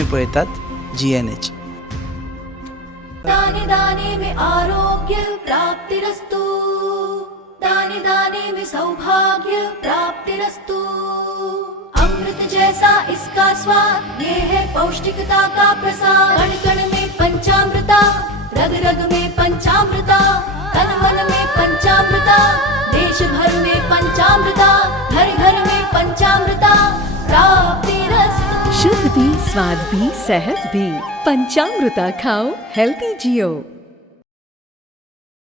में पळतात GNH। दाने दाने में आरोग्य प्राप्तिरस्तु, दाने दाने में सौभाग्य प्राप्तिरस्तु। अमृत जैसा इसका स्वाद, ये है पौष्टिकता का प्रसाद। कण कण में पंचामृता, रग रग में पंचामृता, तन मन में पंचामृता, देश भर में पंचामृता, घर घर में पंचामृता प्राप्तिरस्तु। शुद्ध भी, स्वाद भी, सेहत भी। पंचामृता खाओ, हेल्दी जियो।